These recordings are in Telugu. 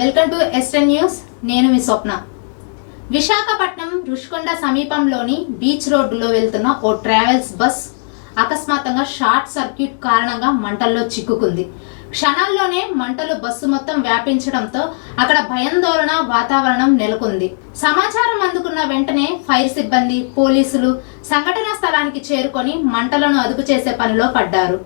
Welcome to SN news. నేను మీ స్వప్న. విశాఖపట్నం రుషికొండ సమీపంలోని బీచ్ రోడ్డులో వెళ్తున్న ఓ ట్రావెల్స్ బస్ అకస్మాత్తుగా షార్ట్ సర్క్యూట్ కారణంగా మంటల్లో చిక్కుకుంది. క్షణాల్లోనే మంటలు బస్సు మొత్తం వ్యాపించడంతో అక్కడ భయాందోళన వాతావరణం నెలకొంది. సమాచారం అందుకున్న వెంటనే ఫైర్ సిబ్బంది, పోలీసులు సంఘటనా స్థలానికి చేరుకొని మంటలను అదుపు చేసే పనిలో పడ్డారు.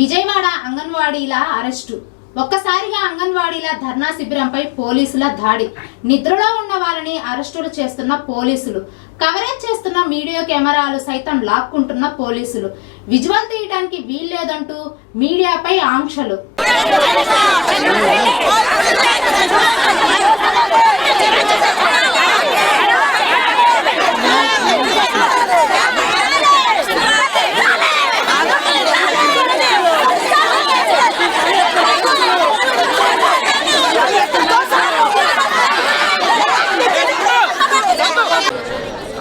విజయవాడ అంగన్వాడీల అరెస్టు. ఒక్కసారిగా అంగన్వాడీల ధర్నా శిబిరంపై పోలీసుల దాడి. నిద్రలో ఉన్న వాళ్ళని అరెస్టులు చేస్తున్న పోలీసులు, కవరేజ్ చేస్తున్న మీడియా కెమెరాలు సైతం లాక్కుంటున్న పోలీసులు, విజువల్ తీయడానికి వీల్లేదంటూ మీడియాపై ఆంక్షలు.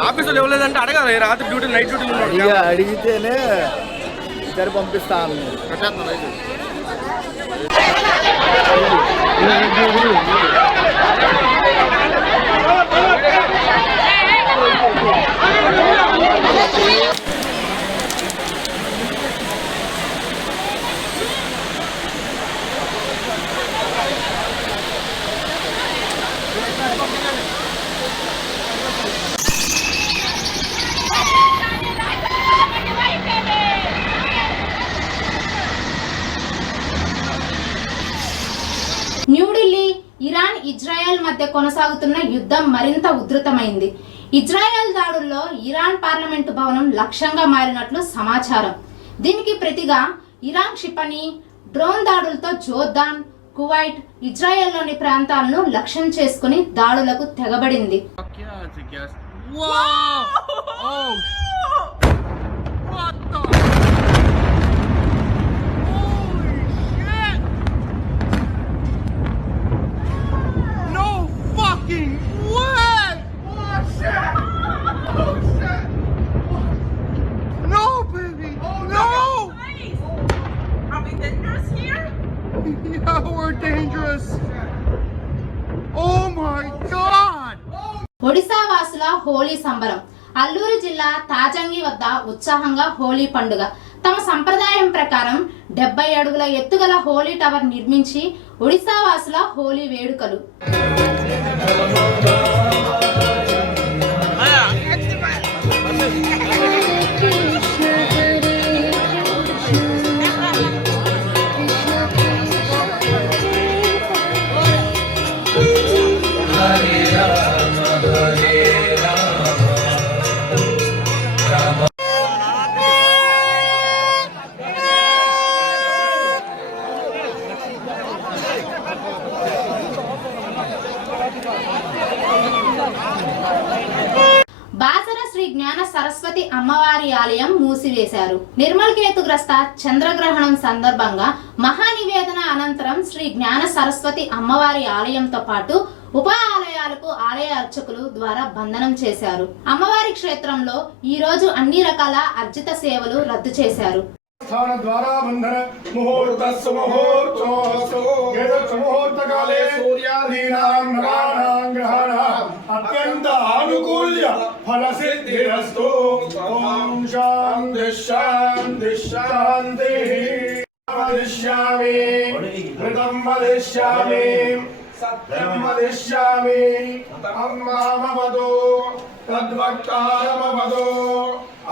ఆఫీసులో ఇవ్వలేదంటే అడగాలి. రాత్రి డ్యూటీ, నైట్ డ్యూటీలు అడిగితేనే ఇద్దరు పంపిస్తాను. న్యూఢిల్లీ, ఇరాన్, ఇజ్రాయెల్ మధ్య కొనసాగుతున్న యుద్ధం మరింత ఉధృతమైంది. ఇజ్రాయెల్ దాడుల్లో ఇరాన్ పార్లమెంటు భవనం లక్ష్యంగా మారినట్లు సమాచారం. దీనికి ప్రతిగా ఇరాన్ క్షిపణి, డ్రోన్ దాడులతో జోర్దాన్, కువైట్, ఇజ్రాయెల్లోని ప్రాంతాలను లక్ష్యం చేసుకుని దాడులకు తెగబడింది. ఒడిశా వాసుల హోలీ సంబరం. అల్లూరు జిల్లా తాజంగి వద్ద ఉత్సాహంగా హోలీ పండుగ. తమ సంప్రదాయం ప్రకారం 70 అడుగుల ఎత్తుగల హోలీ టవర్ నిర్మించి ఒడిశా వాసుల హోలీ వేడుకలు. బాసర శ్రీ జ్ఞాన సరస్వతి అమ్మవారి ఆలయం మూసివేశారు. నిర్మల్కేతుగ్రస్త చంద్రగ్రహణం సందర్భంగా మహానివేదన అనంతరం శ్రీ జ్ఞాన సరస్వతి అమ్మవారి ఆలయంతో పాటు ఉప ఆలయాలకు ఆలయ అర్చకులు ద్వారా బంధనం చేశారు. అమ్మవారి క్షేత్రంలో ఈ రోజు అన్ని రకాల అర్జిత సేవలు రద్దు చేశారు. ద్వారా బంధన ముహూర్తస్సు ముహూర్తోస్తు ఏతత్ ముహూర్తకాలే సూర్యాదీనాం నవానాం గ్రహాణాం అత్యంత ఆనుకూల్య ఫలసిద్ధిరస్తు. ఓం శాంతి శాంతి శాంతి. వదిష్యామి ఘృతం వదిష్యామి సత్యం వదిష్యామి అమ్మామవదు తద్వక్తారమవదు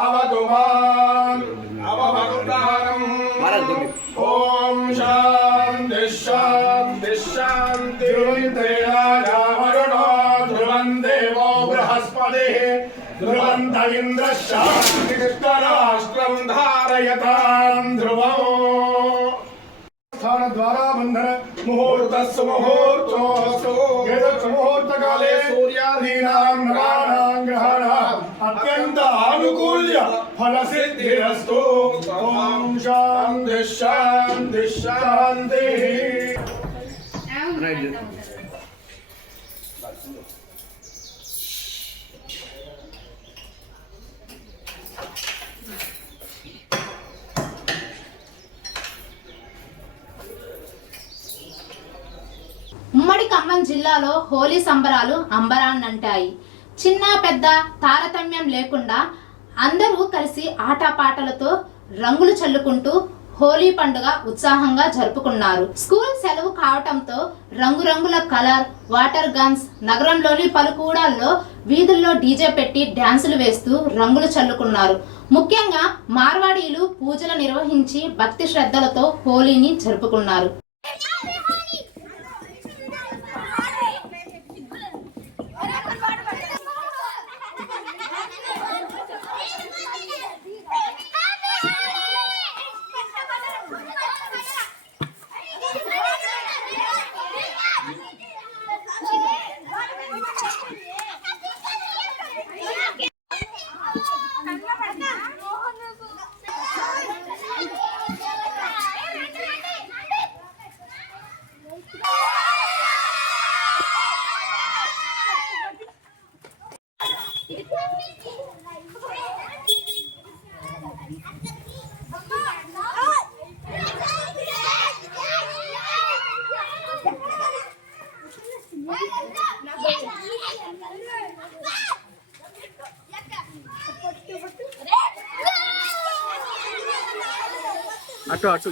అవతు మాం అవభక్తారం. ఓం శాంతి శాంతి శాంతి. ధ్రువంతో ధ్రువందేవో బృహస్పతి ధ్రువంత ఇంద్ర శాంతి రాష్ట్రం ధారయతాం ధ్రువం. ద్వారా బంధన ముహూర్తస్సు ముహూర్తోస్తు ఏతత్ ముహూర్తకాలే సూర్యాదీనాం నవానాం గ్రహాణాం అత్యంత ఆనుకూల్య ఫలసిద్ధిరస్తు. ఓం శాంతి శాంతి శాంతి. ఉమ్మడి ఖమ్మం జిల్లాలో హోలీ సంబరాలు అంబరాన్నంటాయి. చిన్న పెద్ద తారతమ్యం లేకుండా అందరూ కలిసి ఆటపాటలతో రంగులు చల్లుకుంటూ హోలీ పండుగ ఉత్సాహంగా జరుపుకున్నారు. స్కూల్ సెలవు కావటంతో రంగురంగుల కలర్ వాటర్ గన్స్ నగరంలోని పలు కూడల్లో వీధుల్లో డీజే పెట్టి డ్యాన్సులు వేస్తూ రంగులు చల్లుకున్నారు. ముఖ్యంగా మార్వాడీలు పూజలు నిర్వహించి భక్తి శ్రద్ధలతో హోలీని జరుపుకున్నారు. అటు అటు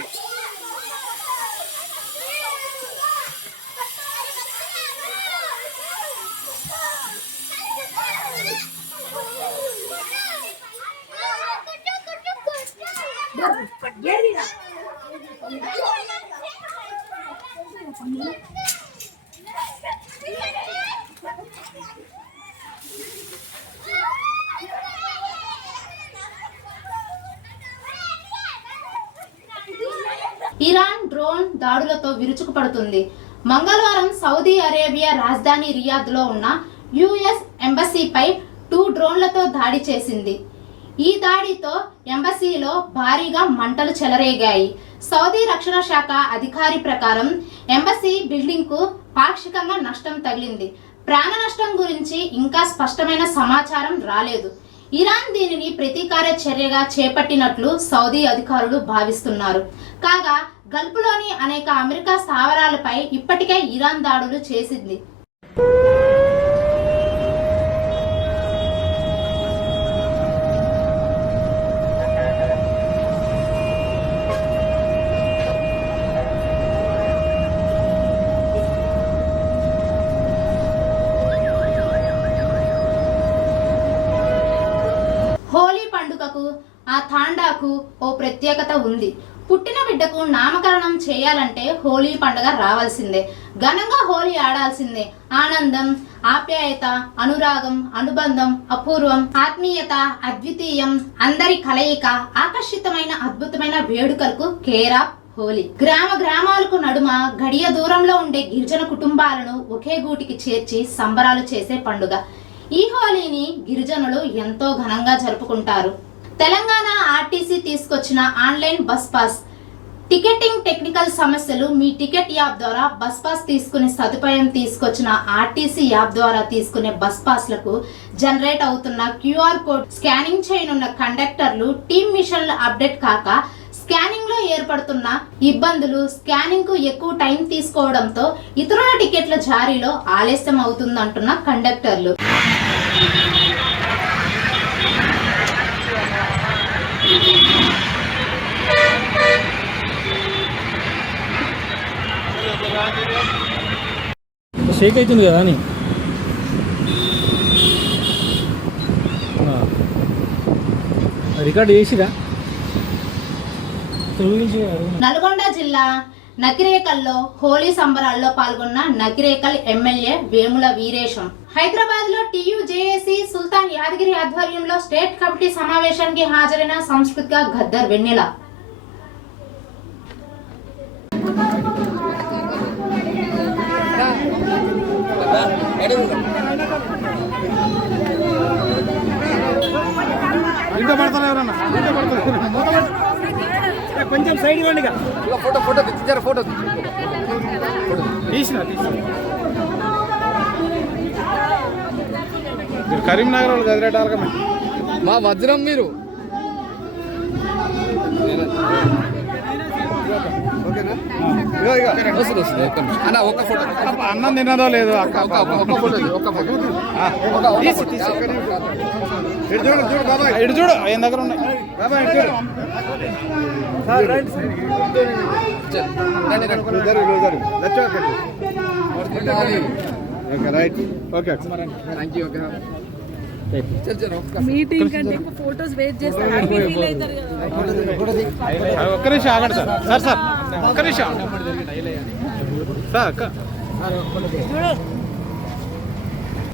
ఇరాన్ డ్రోన్ దాడులతో విరుచుకుపడుతుంది. మంగళవారం సౌదీ అరేబియా రాజధాని రియాద్ లో ఉన్న యుఎస్ ఎంబసీపై 2 డ్రోన్లతో దాడి చేసింది. ఈ దాడితో ఎంబసీలో భారీగా మంటలు చెలరేగాయి. సౌదీ రక్షణ శాఖ అధికారి ప్రకారం ఎంబసీ బిల్డింగ్ కు పాక్షికంగా నష్టం తగిలింది. ప్రాణ నష్టం గురించి ఇంకా స్పష్టమైన సమాచారం రాలేదు. ఇరాన్ దీనిని ప్రతీకార చర్యగా చేపట్టినట్లు సౌదీ అధికారులు భావిస్తున్నారు. కాగా గల్ఫ్లోని అనేక అమెరికా స్థావరాలపై ఇప్పటికే ఇరాన్ దాడులు చేసింది. హోలీ పండుగకు ఆ తాండాకు ఓ ప్రత్యేకత ఉంది. పుట్టిన బిడ్డకు నామకరణం చేయాలంటే హోలీ పండుగ రావాల్సిందే. ఘనంగా హోలీ ఆడాల్సిందే. ఆనందం, ఆప్యాయత, అనురాగం, అనుబంధం, అపూర్వం, ఆత్మీయత, అద్వితీయం, అందరి కలయిక, ఆకర్షితమైన అద్భుతమైన వేడుకలకు కేరాప్ హోలీ. గ్రామాలకు నడుమ గడియ దూరంలో ఉండే గిరిజన కుటుంబాలను ఒకే గూటికి చేర్చి సంబరాలు చేసే పండుగ. ఈ హోలీని గిరిజనులు ఎంతో ఘనంగా జరుపుకుంటారు. తెలంగాణ ఆర్టీసీ తీసుకొచ్చిన online bus pass ticketing technical సమస్యలు మీ టికెట్ యాప్ ద్వారా బస్ పాస్ తీసుకునే సదుపాయం తీసుకొచ్చిన ఆర్టీసీ యాప్ ద్వారా తీసుకునే బస్ పాస్లకు జనరేట్ అవుతున్న QR కోడ్ స్కానింగ్ చేయనున్న కండక్టర్లు టీమ్ మిషన్లు అప్డేట్ కాక స్కానింగ్ లో ఏర్పడుతున్న ఇబ్బందులు, స్కానింగ్ కు ఎక్కువ టైం తీసుకోవడంతో ఇతరుల టికెట్ల జారీలో ఆలస్యం అవుతుందంటున్న కండక్టర్లు. షేక్ అవుతుంది కదా అని రికార్డు చేసిరా. నల్గొండ జిల్లా నకిరేకల్లో హోలీ సంబరాల్లో పాల్గొన్న నకిరేకల్ ఎమ్మెల్యే వేముల వీరేశం. హైదరాబాద్ లో TUJAC సుల్తాన్ యాదగిరి ఆధ్వర్యంలో స్టేట్ కమిటీ సమావేశానికి హాజరైన సంస్కృతిక గద్దర్ వెన్నెల. ఇంట్లో పడతాను ఎవరన్నా ఇంట్లో పడతాను కొంచెం సైడ్ ఇవ్వండి ఇక. ఫోటో ఫోటో తెచ్చారు ఫోటో తీసిన మీరు కరీంనగర్ వాళ్ళు గదిరేటాలి మా వజ్రం మీరు వస్తుంది వస్తుంది అన్న ఒక్క ఫోటో అన్నం తిన్నదో లేదో అక్క ఒక్క ఫోటో ఒక్క ఫోటో తీసి తీసి ఇటు చూడు చూడు బాబాయ్ ఇటు చూడు ఆయన దగ్గర ఉన్నాయి బాబాయ్ ఇటు చూడు sir right okay right okay thank you okay meeting కంటే ఎక్కువ ఫోటోస్ వెయిట్ చేస్తారు హ్యాపీ ఫీల్ అవుతారు కదా. ఒక్క నిమిషం ఆగండి సార్ సార్ సార్ ఒక్క నిమిషం సార్ అక్క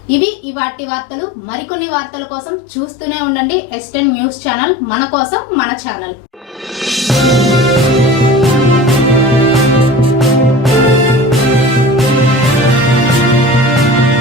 ఇవి ఇవాటి వార్తలు. మరికొన్ని వార్తల కోసం చూస్తూనే ఉండండి S10 న్యూస్ ఛానల్. మన కోసం మన ఛానల్.